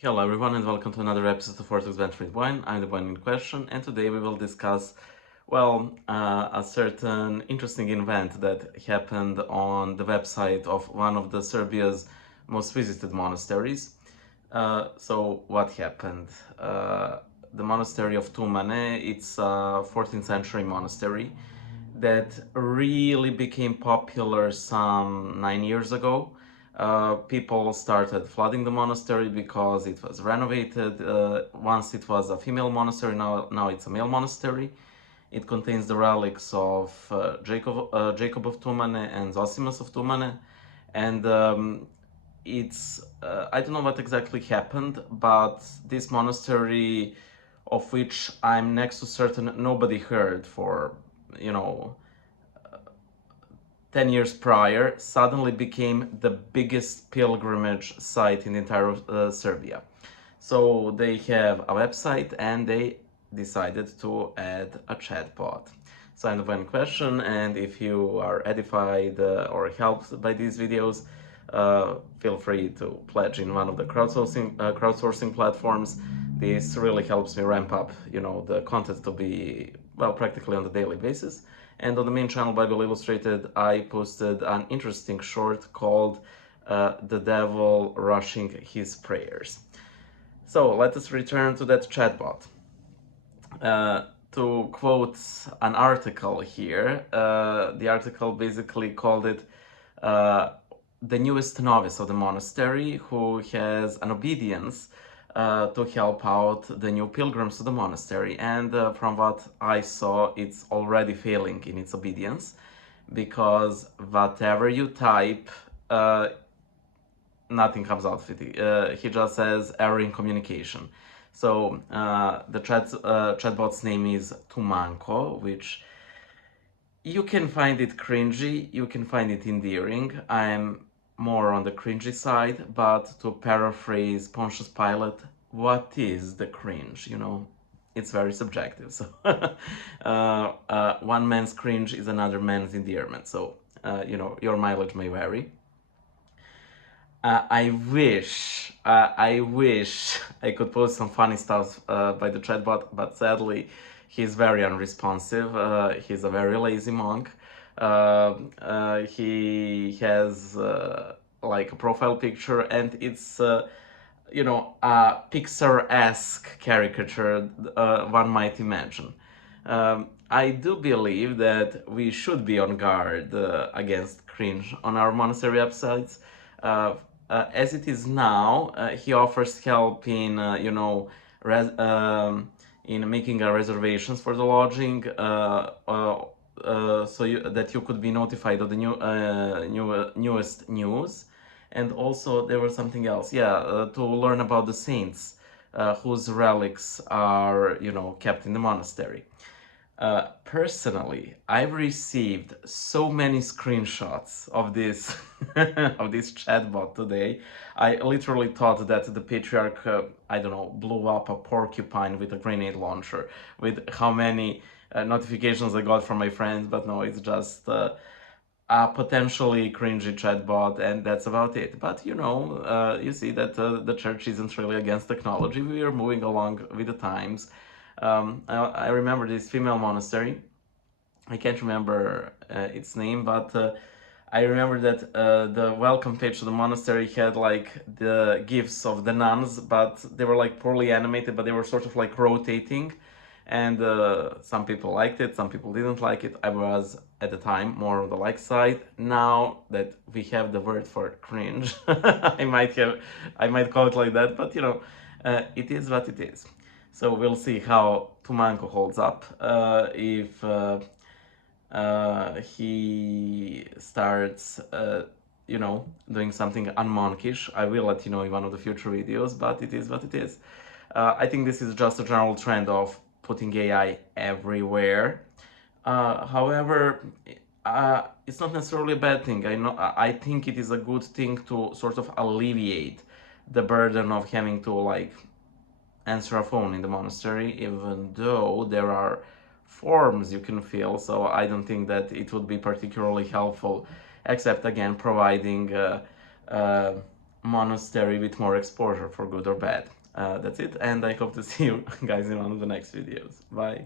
Hello everyone and welcome to another episode of Orthodox Venture with Wine. I'm the wine in question and today we will discuss, a certain interesting event that happened on the website of one of the Serbia's most visited monasteries. So what happened? The monastery of Tuman, it's a 14th century monastery that really became popular some 9 years ago. People started flooding the monastery because it was renovated. Once it was a female monastery, now it's a male monastery. It contains the relics of Jacob of Tumane and Zosimus of Tumane, and it's I don't know what exactly happened, but this monastery, of which I'm next to certain nobody heard for, you know, 10 years prior, suddenly became the biggest pilgrimage site in the entire Serbia. So they have a website and they decided to add a chatbot. So I'm the one question, and if you are edified or helped by these videos, feel free to pledge in one of the crowdsourcing platforms. This really helps me ramp up, the content to be, well, practically on the daily basis. And on the main channel, Bible Illustrated, I posted an interesting short called The Devil Rushing His Prayers. So let us return to that chatbot. To quote an article here, the article basically called it the newest novice of the monastery who has an obedience to help out the new pilgrims to the monastery. And from what I saw, it's already failing in its obedience because whatever you type, nothing comes out with it. He just says error in communication. So the chatbot's name is Tumanko, which you can find it cringy, you can find it endearing. I'm more on the cringy side, but to paraphrase Pontius Pilate, what is the cringe? It's very subjective. So one man's cringe is another man's endearment. So your mileage may vary. I wish I could post some funny stuff by the chatbot, but sadly, he's very unresponsive. He's a very lazy monk. He has like a profile picture, and it's a Pixar-esque caricature one might imagine. I do believe that we should be on guard against cringe on our monastery websites. As it is now, he offers help in, in making reservations for the lodging, that you could be notified of the newest news. And also there was something else, to learn about the saints whose relics are, kept in the monastery. Personally, I've received so many screenshots of this of this chatbot today. I literally thought that the patriarch, I don't know, blew up a porcupine with a grenade launcher. With how many notifications I got from my friends, but no, it's just a potentially cringy chatbot, and that's about it. But you see that the church isn't really against technology. We are moving along with the times. I remember this female monastery. I can't remember its name, but I remember that the welcome page to the monastery had like the gifs of the nuns, but they were like poorly animated, but they were sort of like rotating. And some people liked it, some people didn't like it. I was at the time more on the like side. Now that we have the word for cringe, I might call it like that, but it is what it is. So we'll see how Tumanko holds up. If he starts, doing something unmonkish, I will let you know in one of the future videos, but it is what it is. I think this is just a general trend of putting AI everywhere. However, it's not necessarily a bad thing. I think it is a good thing to sort of alleviate the burden of having to like answer a phone in the monastery, even though there are forms you can fill. So I don't think that it would be particularly helpful, except again providing Monastery with more exposure for good or bad. That's it, and I hope to see you guys in one of the next videos. Bye.